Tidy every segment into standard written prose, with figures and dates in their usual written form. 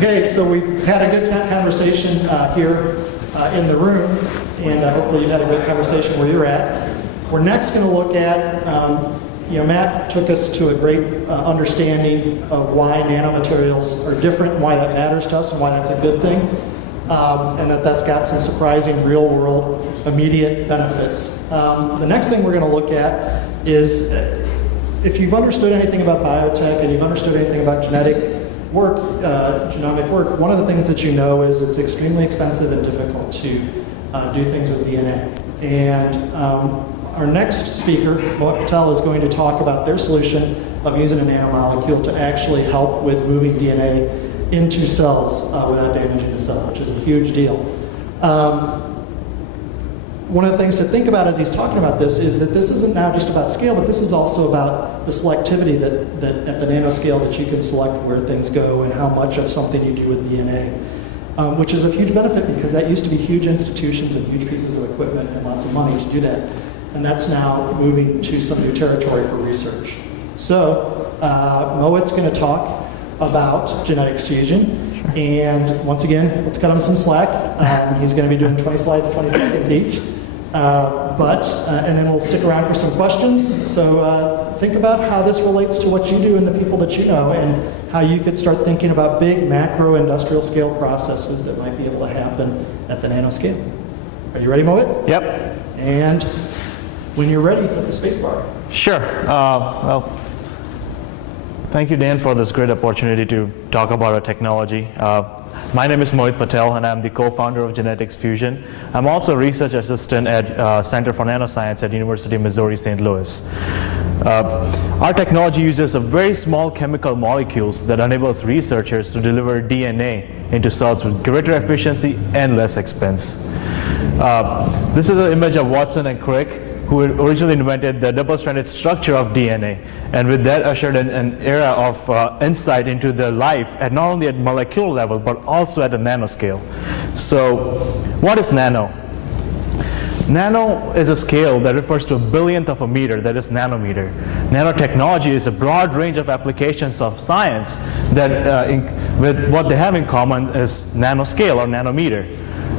Okay, so we've had a good conversation here in the room, and hopefully you've had a good conversation where you're at. We're next going to look at, Matt took us to a great understanding of why nanomaterials are different and why that matters to us and why that's a good thing, and that's got some surprising real-world immediate benefits. The next thing we're going to look at is if you've understood anything about biotech and you've understood anything about genomic work, one of the things that you know is it's extremely expensive and difficult to do things with DNA. And our next speaker, Mohit Patel, is going to talk about their solution of using a nanomolecule to actually help with moving DNA into cells without damaging the cell, which is a huge deal. One of the things to think about as he's talking about this is that this isn't now just about scale, but this is also about the selectivity that at the nanoscale that you can select where things go and how much of something you do with DNA, which is a huge benefit because that used to be huge institutions and huge pieces of equipment and lots of money to do that. And that's now moving to some new territory for research. So Mohit's going to talk about Genetix Fusion. And once again, let's cut him some slack. He's going to be doing 20 slides, 20 seconds each. And then we'll stick around for some questions. So think about how this relates to what you do and the people that you know, and how you could start thinking about big macro industrial scale processes that might be able to happen at the nanoscale. Are you ready, Mohit? Yep. And when you're ready, hit the space bar. Sure. Well, thank you, Dan, for this great opportunity to talk about our technology. My name is Mohit Patel, and I'm the co-founder of Genetix Fusion. I'm also a research assistant at Center for Nanoscience at University of Missouri, St. Louis. Our technology uses a very small chemical molecules that enables researchers to deliver DNA into cells with greater efficiency and less expense. This is an image of Watson and Crick, who originally invented the double-stranded structure of DNA, and with that ushered in an era of insight into the life, at not only at molecular level, but also at a nanoscale. So, what is nano? Nano is a scale that refers to a billionth of a meter, that is nanometer. Nanotechnology is a broad range of applications of science that, with what they have in common is nanoscale or nanometer.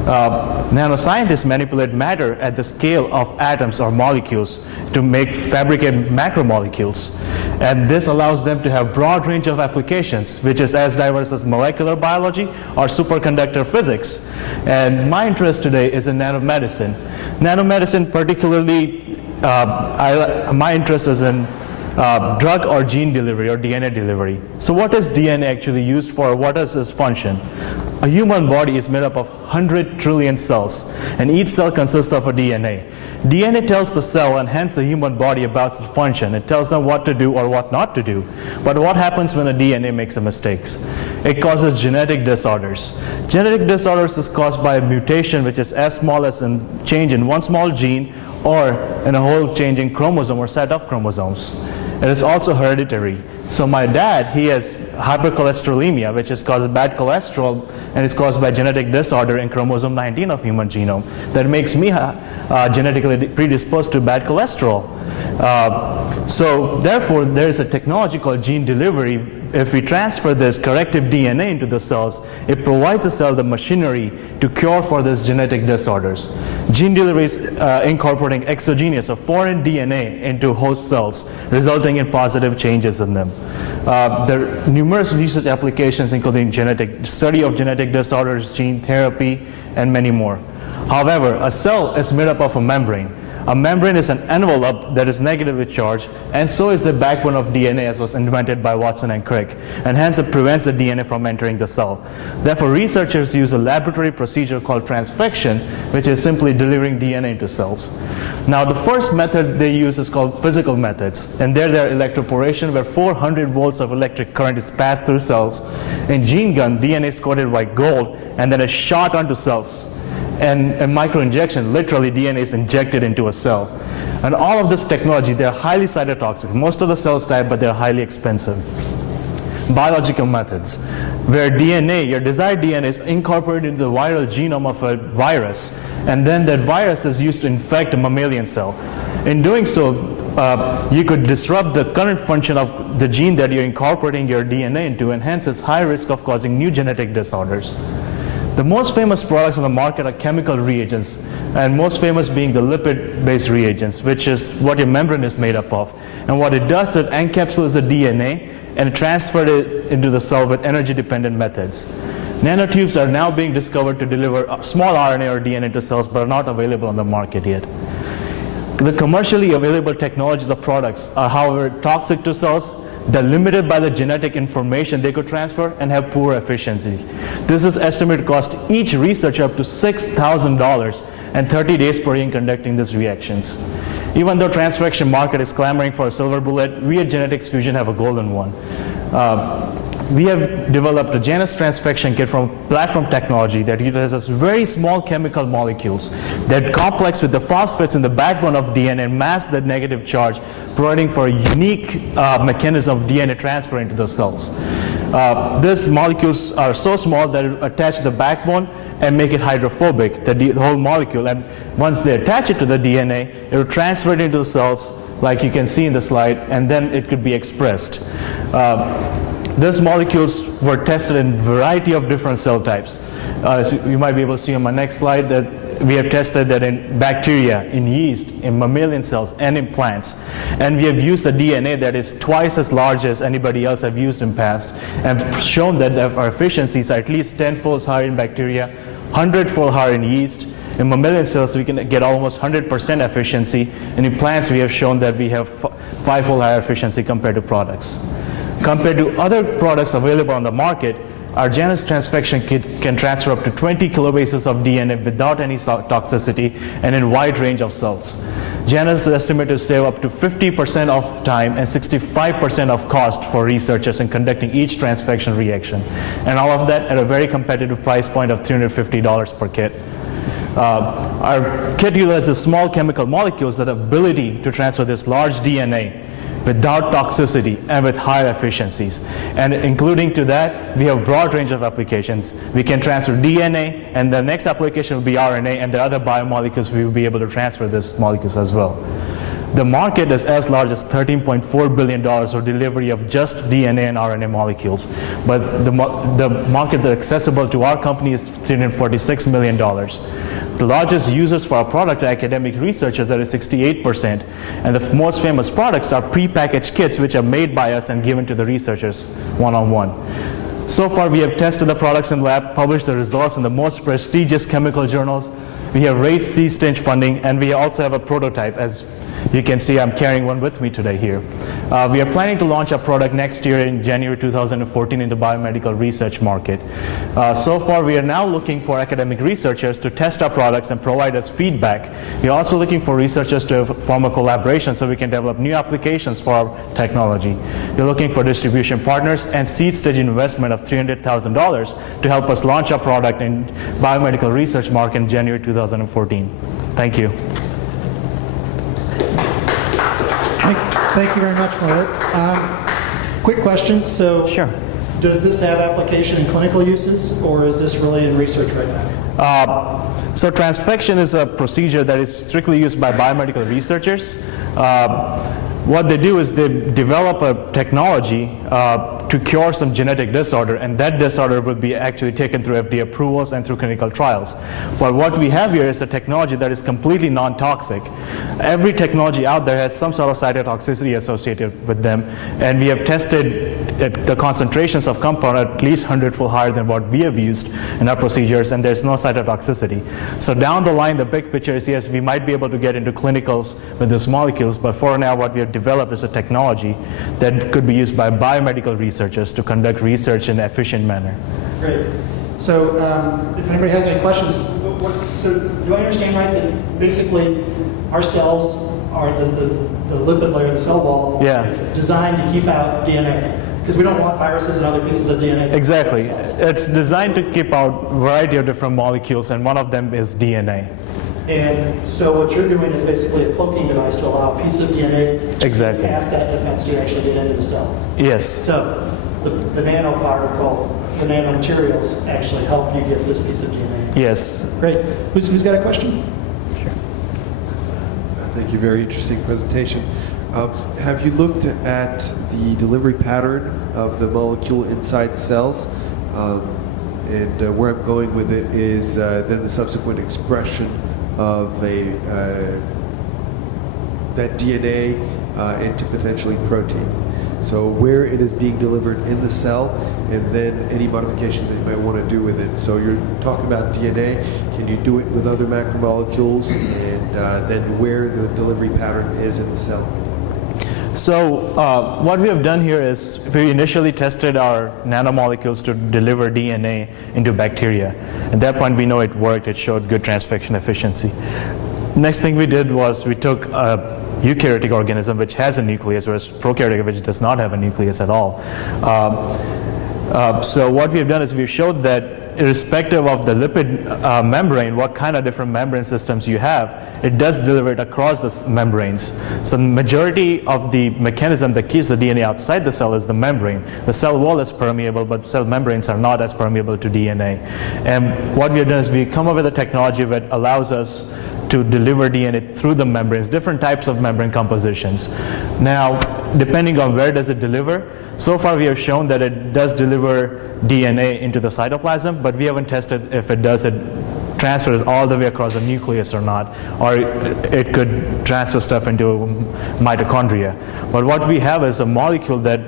Nanoscientists manipulate matter at the scale of atoms or molecules to fabricate macromolecules. And this allows them to have broad range of applications, which is as diverse as molecular biology or superconductor physics. And my interest today is in nanomedicine. Nanomedicine particularly, my interest is in drug or gene delivery or DNA delivery. So what is DNA actually used for? What is its function? A human body is made up of 100 trillion cells, and each cell consists of a DNA. DNA tells the cell and hence the human body about its function. It tells them what to do or what not to do. But what happens when a DNA makes a mistakes? It causes genetic disorders. Genetic disorders is caused by a mutation which is as small as a change in one small gene or in a whole changing chromosome or set of chromosomes. It is also hereditary. So my dad, he has hypercholesterolemia, which is caused by bad cholesterol, and is caused by genetic disorder in chromosome 19 of human genome that makes me genetically predisposed to bad cholesterol. So therefore, there is a technology called gene delivery. If we transfer this corrective DNA into the cells, it provides the cell the machinery to cure for these genetic disorders. Gene delivery is incorporating exogenous or foreign DNA into host cells, resulting in positive changes in them. There are numerous research applications, including study of genetic disorders, gene therapy, and many more. However, a cell is made up of a membrane. A membrane is an envelope that is negatively charged, and so is the backbone of DNA, as was invented by Watson and Crick, and hence it prevents the DNA from entering the cell. Therefore, researchers use a laboratory procedure called transfection, which is simply delivering DNA into cells. Now, the first method they use is called physical methods, and there are electroporation, where 400 volts of electric current is passed through cells. In gene gun, DNA is coated by gold, and then is shot onto cells. And a microinjection, literally DNA is injected into a cell. And all of this technology, they're highly cytotoxic. Most of the cells die, but they're highly expensive. Biological methods, where DNA, your desired DNA, is incorporated into the viral genome of a virus, and then that virus is used to infect a mammalian cell. In doing so, you could disrupt the current function of the gene that you're incorporating your DNA into, and hence it's high risk of causing new genetic disorders. The most famous products on the market are chemical reagents, and most famous being the lipid-based reagents, which is what your membrane is made up of. And what it does, it encapsulates the DNA and transfers it into the cell with energy-dependent methods. Nanotubes are now being discovered to deliver small RNA or DNA to cells, but are not available on the market yet. The commercially available technologies or products are, however, toxic to cells. They're limited by the genetic information they could transfer and have poor efficiency. This is estimated to cost each researcher up to $6,000 and 30 days per year in conducting these reactions. Even though transfection market is clamoring for a silver bullet, we at Genetix Fusion have a golden one. We have developed a Janus transfection kit from platform technology that utilizes very small chemical molecules that complex with the phosphates in the backbone of DNA and mask the negative charge, providing for a unique mechanism of DNA transfer into the cells. These molecules are so small that it attach to the backbone and make it hydrophobic, the whole molecule. And once they attach it to the DNA, it will transfer it into the cells, like you can see in the slide, and then it could be expressed. These molecules were tested in a variety of different cell types. So you might be able to see on my next slide that we have tested that in bacteria, in yeast, in mammalian cells, and in plants. And we have used a DNA that is twice as large as anybody else have used in past, and shown that our efficiencies are at least 10-fold higher in bacteria, 100-fold higher in yeast. In mammalian cells, we can get almost 100% efficiency, and in plants, we have shown that we have 5-fold higher efficiency compared to products. Compared to other products available on the market, our Janus transfection kit can transfer up to 20 kilobases of DNA without any toxicity and in a wide range of cells. Janus is estimated to save up to 50% of time and 65% of cost for researchers in conducting each transfection reaction. And all of that at a very competitive price point of $350 per kit. Our kit utilizes small chemical molecules that have the ability to transfer this large DNA without toxicity and with high efficiencies. And including to that, we have a broad range of applications. We can transfer DNA, and the next application will be RNA, and the other biomolecules we will be able to transfer these molecules as well. The market is as large as $13.4 billion for delivery of just DNA and RNA molecules. But the market that's accessible to our company is $346 million. The largest users for our product are academic researchers, that is 68%. And the most famous products are prepackaged kits, which are made by us and given to the researchers one-on-one. So far, we have tested the products in the lab, published the results in the most prestigious chemical journals. We have raised seed-stage funding, and we also have a prototype. As you can see, I'm carrying one with me today here. We are planning to launch our product next year in January 2014 in the biomedical research market. So far, we are now looking for academic researchers to test our products and provide us feedback. We are also looking for researchers to form a collaboration so we can develop new applications for our technology. We're looking for distribution partners and seed stage investment of $300,000 to help us launch our product in biomedical research market in January 2014. Thank you. Thank you very much, Mohit. Quick question. So, Sure. Does this have application in clinical uses, or is this really in research right now? So transfection is a procedure that is strictly used by biomedical researchers. What they do is they develop a technology to cure some genetic disorder, and that disorder will be actually taken through FDA approvals and through clinical trials. But what we have here is a technology that is completely non-toxic. Every technology out there has some sort of cytotoxicity associated with them, and we have tested the concentrations of compound at least 100-fold higher than what we have used in our procedures, and there's no cytotoxicity. So down the line, the big picture is, yes, we might be able to get into clinicals with these molecules, but for now, what we have developed is a technology that could be used by biomedical researchers to conduct research in an efficient manner. Great. So if anybody has any questions, so do I understand right that basically our cells are the lipid layer, the cell wall, is designed to keep out DNA? Because we don't want viruses and other pieces of DNA. Exactly. It's designed to keep out a variety of different molecules, and one of them is DNA. And so what you're doing is basically a cloaking device to allow a piece of DNA to Exactly. pass that defense to actually get into the cell. Yes. So the nanoparticle, the nanomaterials actually help you get this piece of DNA. Yes. Great. Who's got a question? Thank you. Very interesting presentation. Have you looked at the delivery pattern of the molecule inside cells? And where I'm going with it is then the subsequent expression of that DNA into potentially protein. So where it is being delivered in the cell, and then any modifications that you might want to do with it. So you're talking about DNA. Can you do it with other macromolecules, and then where the delivery pattern is in the cell? So what we have done here is we initially tested our nanomolecules to deliver DNA into bacteria. At that point, we know it worked. It showed good transfection efficiency. Next thing we did was we took a eukaryotic organism which has a nucleus, whereas prokaryotic which does not have a nucleus at all. So what we have done is we've showed that irrespective of the lipid membrane, what kind of different membrane systems you have, it does deliver it across the membranes. So the majority of the mechanism that keeps the DNA outside the cell is the membrane. The cell wall is permeable, but cell membranes are not as permeable to DNA. And what we have done is we come up with a technology that allows us to deliver DNA through the membranes, different types of membrane compositions. Now, depending on where does it deliver, so far we have shown that it does deliver DNA into the cytoplasm, but we haven't tested if it does it transfers all the way across the nucleus or not, or it could transfer stuff into mitochondria. But what we have is a molecule that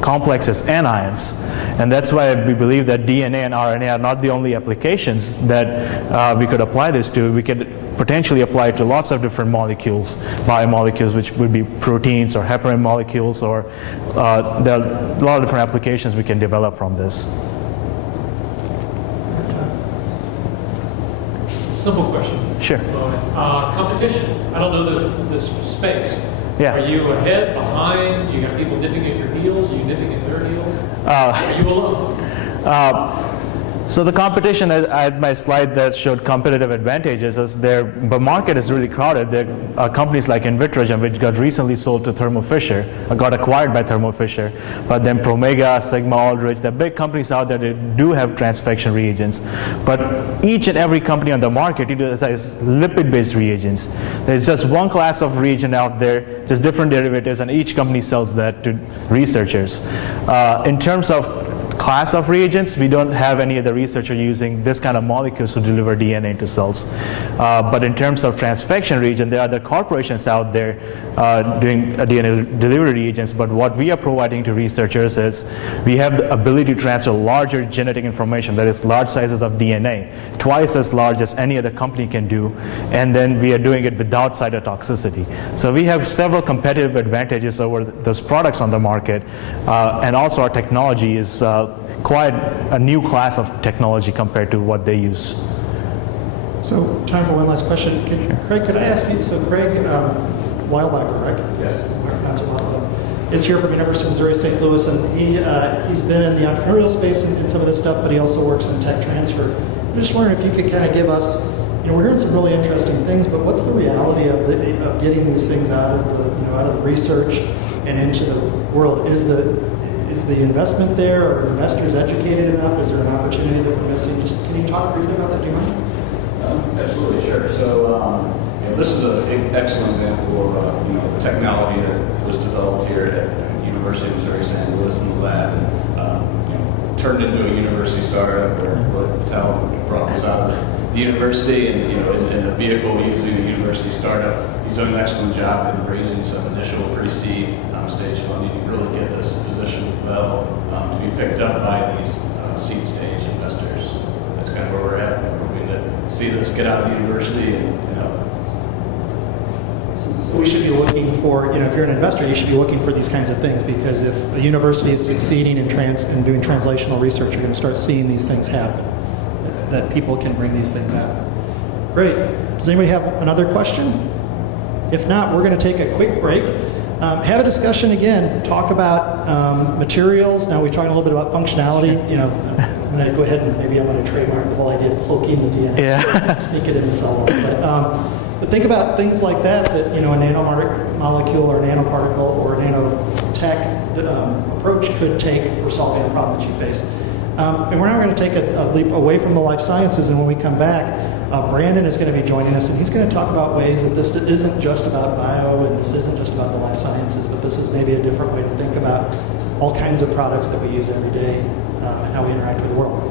complexes anions, and that's why we believe that DNA and RNA are not the only applications that we could apply this to. We could potentially apply it to lots of different molecules, biomolecules, which would be proteins or heparin molecules, or there are a lot of different applications we can develop from this. Simple question. Sure. Competition. I don't know this space. Yeah. Are you ahead, behind? You got people nipping at your heels? Are you nipping at their heels? Are you alone? So the competition, I had my slide that showed competitive advantages, as the market is really crowded. There are companies like Invitrogen, which got recently sold to Thermo Fisher, got acquired by Thermo Fisher, but then Promega, Sigma, Aldrich, they're big companies out there that do have transfection reagents. But each and every company on the market utilizes lipid-based reagents. There's just one class of reagent out there, just different derivatives, and each company sells that to researchers. In terms of class of reagents, we don't have any of the researchers using this kind of molecules to deliver DNA into cells. But in terms of transfection reagent, there are other corporations out there doing DNA delivery reagents, but what we are providing to researchers is we have the ability to transfer larger genetic information, that is large sizes of DNA, twice as large as any other company can do, and then we are doing it without cytotoxicity. So we have several competitive advantages over those products on the market, and also our technology is quite a new class of technology compared to what they use. So, time for one last question. Craig, could I ask you, so Craig Weilbacher, right? Yes. Is here from University of Missouri St. Louis, and he's been in the entrepreneurial space and some of this stuff, but he also works in tech transfer. I'm just wondering if you could kind of give us, we're hearing some really interesting things, but what's the reality of getting these things out of the research and into the world? Is the investment there? Are investors educated enough? Is there an opportunity that we're missing? Just can you talk briefly about that? Do you mind? Absolutely, sure. So this is an excellent example of the technology that was developed here at University of Missouri St. Louis in the lab, and turned into a university startup where Mohit Patel brought this out of the university, and in a vehicle using a university startup. He's done an excellent job in raising some initial pre-seed stage funding to really get this positioned well to be picked up by these seed stage investors. That's kind of where we're at. We're hoping to see this get out of the university and So we should be looking for, if you're an investor, you should be looking for these kinds of things, because if a university is succeeding in doing translational research, you're going to start seeing these things happen, that people can bring these things out. Great. Does anybody have another question? If not, we're going to take a quick break. Have a discussion again, talk about materials. Now we talked a little bit about functionality. I'm going to go ahead and maybe I'm going to trademark the whole idea of cloaking the DNA. Yeah. Sneak it in the cell wall. But think about things like that a nanomolecule or a nanoparticle or a nanotech approach could take for solving a problem that you face. And we're now going to take a leap away from the life sciences, and when we come back, Brandon is going to be joining us, and he's going to talk about ways that this isn't just about bio and this isn't just about the life sciences, but this is maybe a different way to think about all kinds of products that we use every day and how we interact with the world.